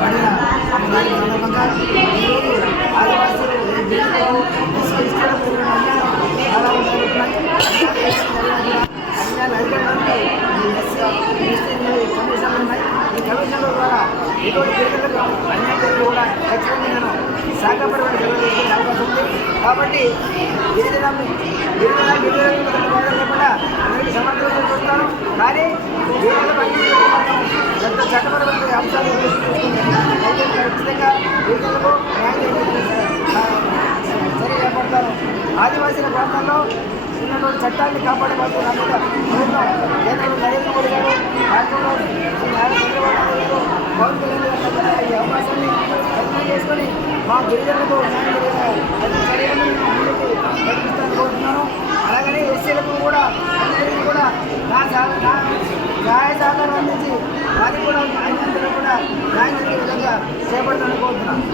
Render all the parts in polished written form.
పడిన దాని సందర్భంగా ఈరోజు ఆదివాసీలు చాలా జరుగుతున్నాయి. కమిషన్లు ఉన్నాయి. ఈ కమిషన్ల ద్వారా ఇటువంటి గిరిజనులకు అన్యాయం జరిగి కూడా ఖచ్చితంగా నేను శాఖపరమైన చర్యలు తీసుకునే అవకాశం ఉంది. కాబట్టి గిరిజనులు లేకుండా అందరికీ సమర్థంగా చూస్తాను. కానీ ఎంత చట్టపరమైన అంశాలు ఖచ్చితంగా గిరిజనులకు చర్య చేపడతాను. ఆదివాసీల ప్రాంతాల్లో ఉన్నటువంటి చట్టాన్ని కాపాడబోతూ నా మీద కేంద్రంలో నరేంద్ర మోడీ గారు రాష్ట్రంలో చంద్రబాబు గారు పవన్ కళ్యాణ్ గారు ఈ అవకాశాన్ని ప్రయత్నం చేసుకొని మా గిరిజనులకు న్యాయం జరిగే చర్యలను ముందుకు ప్రయత్నిస్తాను కోరుతున్నాను. అలాగనే ఎస్సీలకు కూడా అందరికీ కూడా నా సహాయ సహకారం అందించి వారికి కూడా న్యాయం కూడా న్యాయం జరిగే విధంగా చేపడతాను కోరుతున్నాను.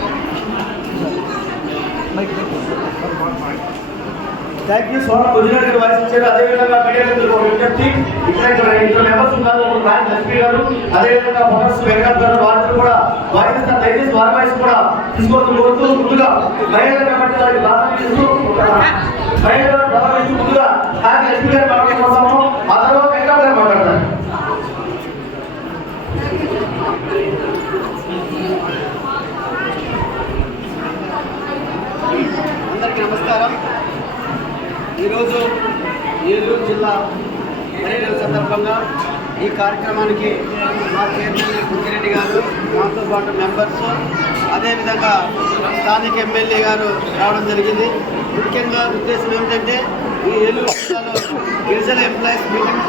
Thank you so much. Gujarat గారు వాయిస్ ఇచ్చారు. అదేవిధంగా మీడియా మిత్రులకు విజ్ఞప్తి, ఇక్కడ ఇద్దరు మెంబర్స్ ఉన్నారు. రాజ్ లక్ష్మి గారు, అదేవిధంగా మొహర్స్ వెంకట్ గారు, వారితో కూడా వాయిస్ ఇస్తారు. దయచేసి వారి వాయిస్ కూడా తీసుకోవడం కోరుతూ ముందుగా మహిళలు కాబట్టి వారికి ప్రారంభిస్తూ ముందుగా రాజ్ లక్ష్మి గారు మాట్లాడుతున్నాము. ఆ తర్వాత వెంకట్ గారు మాట్లాడతారు. అందరికీ నమస్కారం. ఈరోజు ఏలూరు జిల్లా పర్యటన సందర్భంగా ఈ కార్యక్రమానికి మా చైర్మన్ బుద్ధిరెడ్డి గారు, మాతో పాటు మెంబర్స్, అదేవిధంగా స్థానిక ఎమ్మెల్యే గారు రావడం జరిగింది. ముఖ్యంగా ఉద్దేశం ఏమిటంటే ఈ ఏలూరు జిల్లాలో గిరిజన ఎంప్లాయీస్ మీటింగ్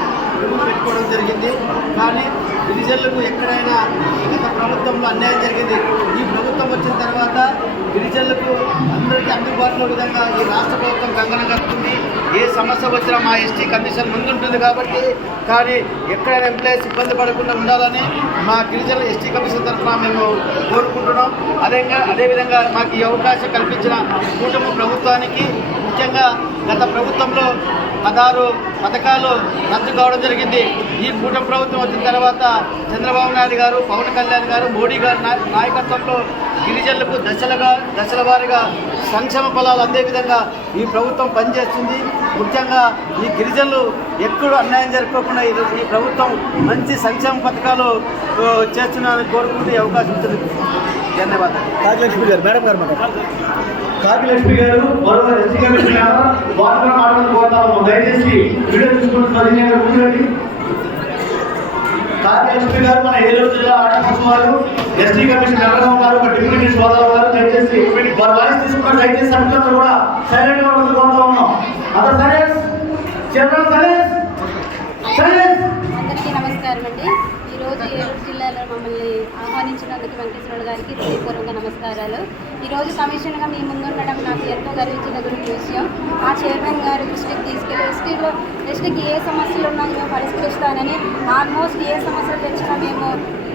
పెట్టుకోవడం జరిగింది. కానీ గిరిజనులకు ఎక్కడైనా గత ప్రభుత్వంలో అన్యాయం జరిగింది. ఈ ప్రభుత్వం వచ్చిన తర్వాత గిరిజనులకు అందరికీ అందుబాటులో విధంగా ఈ రాష్ట్ర ప్రభుత్వం కంగనం కట్టుకుంది. ఏ సమస్య వచ్చినా మా ఎస్టీ కమిషన్ ముందుంటుంది కాబట్టి, కానీ ఎక్కడైనా ఎంప్లాయీస్ ఇబ్బంది పడకుండా ఉండాలని మా గిరిజన ఎస్టీ కమిషన్ తరఫున మేము కోరుకుంటున్నాం. అదేవిధంగా మాకు ఈ అవకాశం కల్పించిన కూటమి ప్రభుత్వానికి, ముఖ్యంగా గత ప్రభుత్వంలో 16 పథకాలు రద్దు కావడం జరిగింది. ఈ కూటమి ప్రభుత్వం వచ్చిన తర్వాత చంద్రబాబు నాయుడు గారు, పవన్ కళ్యాణ్ గారు, మోడీ గారు నాయకత్వంలో గిరిజనులకు దశల వారీగా సంక్షేమ ఫలాలు అందే విధంగా ఈ ప్రభుత్వం పనిచేస్తుంది. ముఖ్యంగా ఈ గిరిజనులు ఎక్కడూ అన్యాయం జరగకుండా ఈ ప్రభుత్వం మంచి సంక్షేమ పథకాలు చేస్తున్నారని కోరుకుంటూ ఈ అవకాశం ఇస్తుంది. ధన్యవాదాలు. రాజలక్ష్మి గారు, మేడం గారు కాకిలక్ష్మి గారు మరొక ఎస్టీ కమిషన్ వార్తలు మాట్లాడుకోతాము. దయచేసి వీడియో తీసుకుంటున్నారు. కూర్చోండి. కాకిలక్ష్మి గారు మన ఏలూరు జిల్లా ఆటోమోటివ్ వారు, ఎస్టీ కమిషన్ మెంబర్గా ఉన్నారు. ఒక డిప్యూటీ సోదరు వారు, దయచేసి వారు వాయిస్ తీసుకున్నారు. దయచేసి సభ్యులందరూ కూడా సైలెంట్ గా ఉంటూ ఉన్నాం. అందరూ సైలెన్స్, జనరల్ సైలెన్స్, సైలెన్స్. అందరికీ నమస్కారం అండి. ఈరోజు ఏలూరు జిల్లాలో మమ్మల్ని ఆహ్వానించినందుకు వెంకటేశ్వర గారికి హృదయపూర్వక నమస్కారాలు. ఈరోజు కమిషన్గా మీ ముందుండడం నాకు ఎంతో గర్వించదగిన విషయం. మా చైర్మన్ గారు దృష్టికి తీసుకెళ్ళి ఎస్టీకి ఏ సమస్యలు ఉన్నా మేము పరిష్కరిస్తానని, ఆల్మోస్ట్ ఏ సమస్యలు తెచ్చినా మేము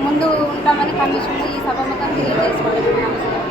ముందు ఉంటామని కమిషన్ ఈ సభాముఖం తెలియజేసుకోవడం. నమస్కారం.